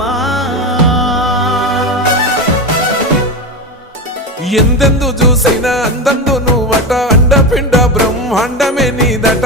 లింగమా ఎందెందు చూసిన అందందు నువ్వట అండపిండ బ్రహ్మాండమే నీదట